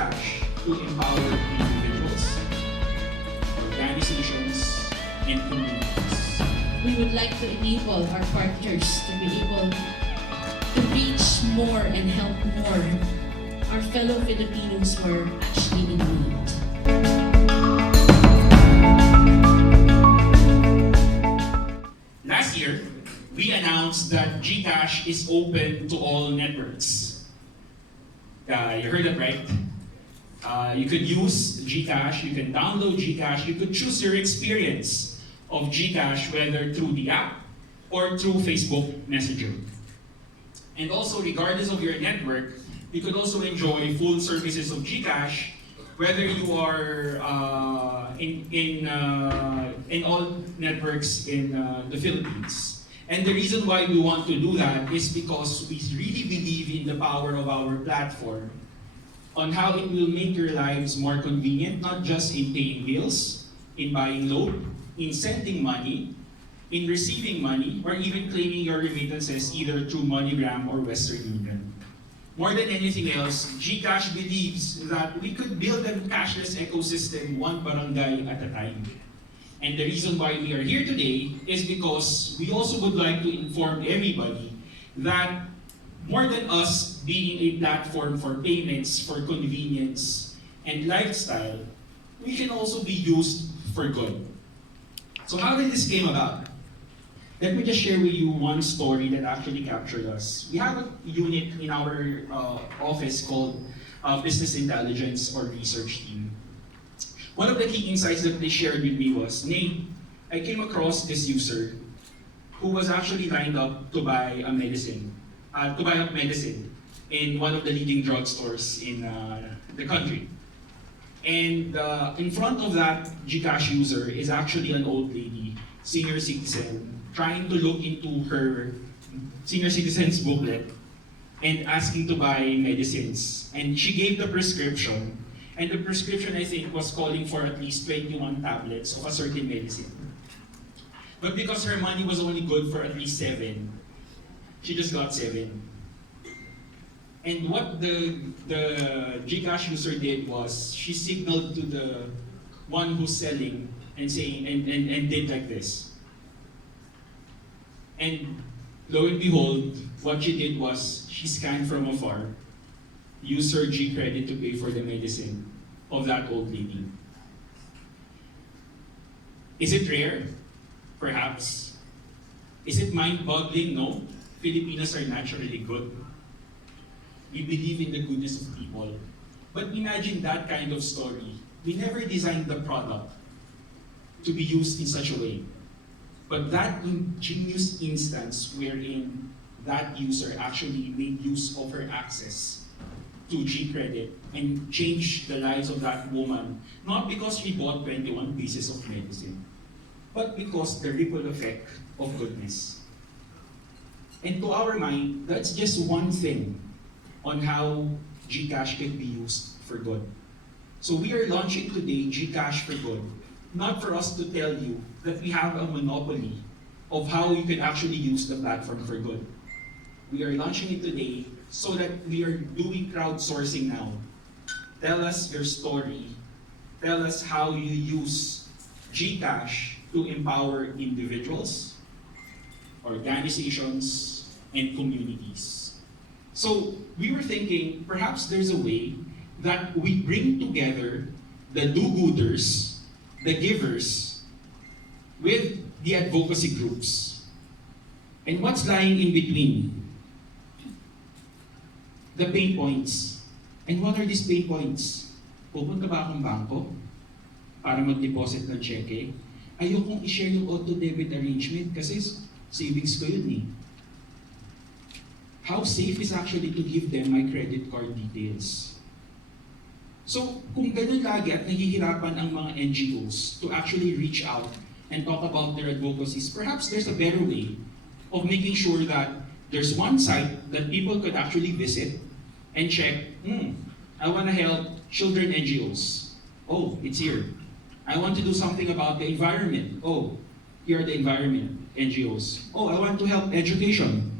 Gcash to empower individuals, organizations, and communities. We would like to enable our partners to be able to reach more and help more our fellow Filipinos who are actually in need. Last year, we announced that Gcash is open to all networks. You heard that right? You could use Gcash, you can download Gcash, you could choose your experience of Gcash, whether through the app or through Facebook Messenger. And also, regardless of your network, you could also enjoy full services of Gcash, whether you are in all networks in the Philippines. And the reason why we want to do that is because we really believe in the power of our platform, on how it will make your lives more convenient, not just in paying bills, in buying load, in sending money, in receiving money, or even claiming your remittances either through MoneyGram or Western Union. More than anything else, Gcash believes that we could build a cashless ecosystem one barangay at a time. And the reason why we are here today is because we also would like to inform everybody that more than us being a platform for payments, for convenience, and lifestyle, we can also be used for good. So how did this came about? Let me just share with you one story that actually captured us. We have a unit in our office called Business Intelligence or Research Team. One of the key insights that they shared with me was, Nate, I came across this user who was actually lined up to buy a medicine in one of the leading drugstores in the country. And in front of that Gcash user is actually an old lady, senior citizen, trying to look into her senior citizen's booklet and asking to buy medicines. And she gave the prescription. And the prescription, I think, was calling for at least 21 tablets of a certain medicine. But because her money was only good for at least 7, she just got 7. And what the Gcash user did was, she signaled to the one who's selling and saying, and did like this. And lo and behold, what she did was, she scanned from afar, used her G credit to pay for the medicine of that old lady. Is it rare? Perhaps. Is it mind-boggling? No. Filipinos are naturally good. We believe in the goodness of people. But imagine that kind of story. We never designed the product to be used in such a way. But that ingenious instance wherein that user actually made use of her access to G credit and changed the lives of that woman, not because she bought 21 pieces of medicine, but because the ripple effect of goodness. And to our mind, that's just one thing on how Gcash can be used for good. So we are launching today Gcash for Good, not for us to tell you that we have a monopoly of how you can actually use the platform for good. We are launching it today so that we are doing crowdsourcing now. Tell us your story. Tell us how you use Gcash to empower individuals, organizations, and communities. So we were thinking perhaps there's a way that we bring together the do-gooders, the givers, with the advocacy groups. And what's lying in between? The pain points. And what are these pain points? Pupunta ba akong bangko para mag-deposit ng cheque? Ayokong i-share yung auto-debit arrangement kasi savings ko yun eh. How safe is actually to give them my credit card details? So, kung ganun lagi at nahihirapan ang mga NGOs to actually reach out and talk about their advocacies, perhaps there's a better way of making sure that there's one site that people could actually visit and check, I want to help children NGOs. Oh, it's here. I want to do something about the environment. Oh, here are the environment NGOs. Oh, I want to help education.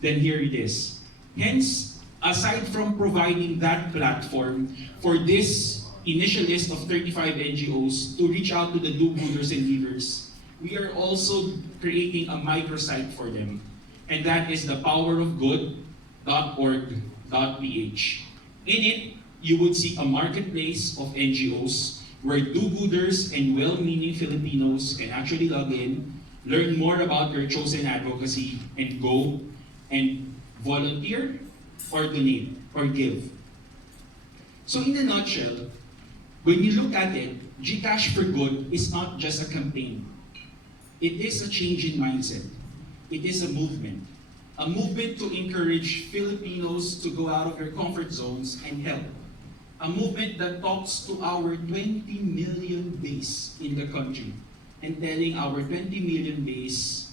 Then here it is. Hence, aside from providing that platform for this initial list of 35 NGOs to reach out to the do-gooders and givers, we are also creating a microsite for them. And that is the powerofgood.org.ph. In it, you would see a marketplace of NGOs where do-gooders and well-meaning Filipinos can actually log in, learn more about your chosen advocacy, and go and volunteer or donate or give. So in a nutshell, when you look at it, Gcash for Good is not just a campaign. It is a change in mindset. It is a movement to encourage Filipinos to go out of their comfort zones and help. A movement that talks to our 20 million base in the country and telling our 20 million base,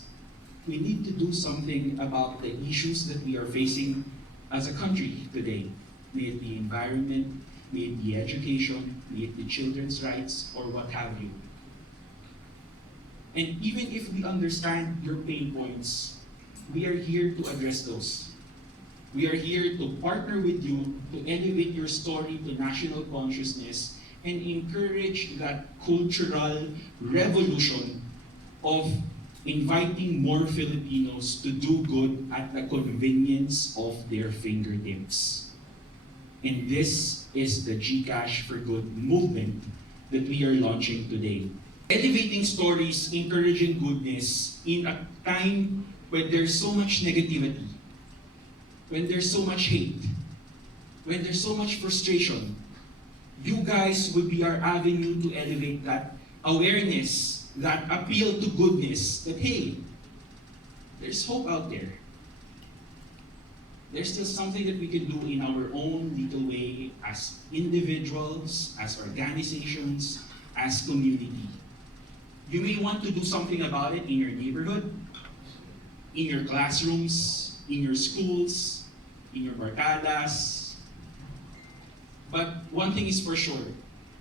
we need to do something about the issues that we are facing as a country today. May it be environment, may it be education, may it be children's rights, or what have you. And even if we understand your pain points, we are here to address those. We are here to partner with you to elevate your story to national consciousness and encourage that cultural revolution of inviting more Filipinos to do good at the convenience of their fingertips. And this is the Gcash for Good movement that we are launching today. Elevating stories, encouraging goodness in a time when there's so much negativity, when there's so much hate, when there's so much frustration. You guys would be our avenue to elevate that awareness, that appeal to goodness, that hey, there's hope out there. There's still something that we can do in our own little way as individuals, as organizations, as community. You may want to do something about it in your neighborhood, in your classrooms, in your schools, in your barcadas. But one thing is for sure,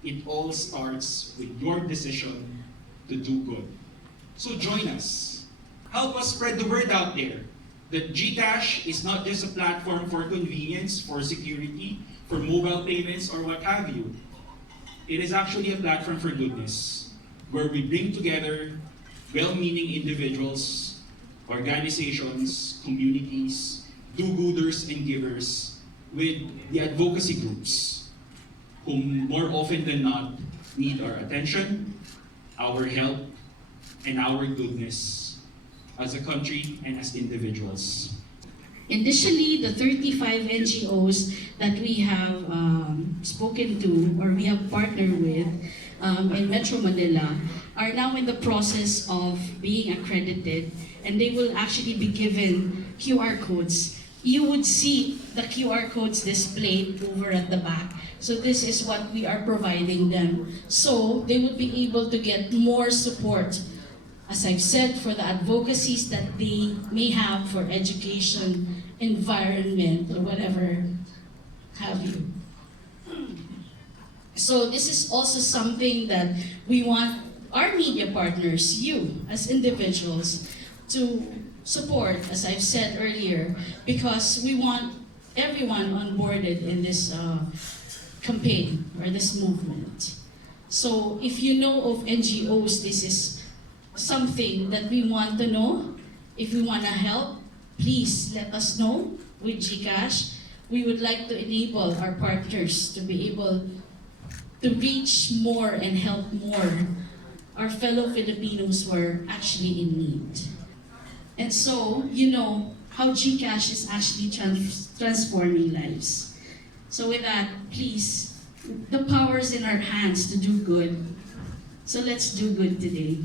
it all starts with your decision to do good. So join us. Help us spread the word out there that Gcash is not just a platform for convenience, for security, for mobile payments, or what have you. It is actually a platform for goodness, where we bring together well-meaning individuals, organizations, communities, do-gooders and givers with the advocacy groups who more often than not need our attention, our help, and our goodness as a country and as individuals. Initially, the 35 NGOs that we have spoken to or we have partnered with in Metro Manila are now in the process of being accredited, and they will actually be given QR codes. You would see the QR codes displayed over at the back. So this is what we are providing them. So they would be able to get more support, as I've said, for the advocacies that they may have for education, environment, or whatever have you. So this is also something that we want our media partners, you as individuals, to support, as I've said earlier, because we want everyone onboarded in this campaign or this movement. So if you know of NGOs, this is something that we want to know. If we want to help, please let us know with Gcash. We would like to enable our partners to be able to reach more and help more our fellow Filipinos who are actually in need. And so, you know how Gcash is actually transforming lives. So with that, please, the power is in our hands to do good. So let's do good today.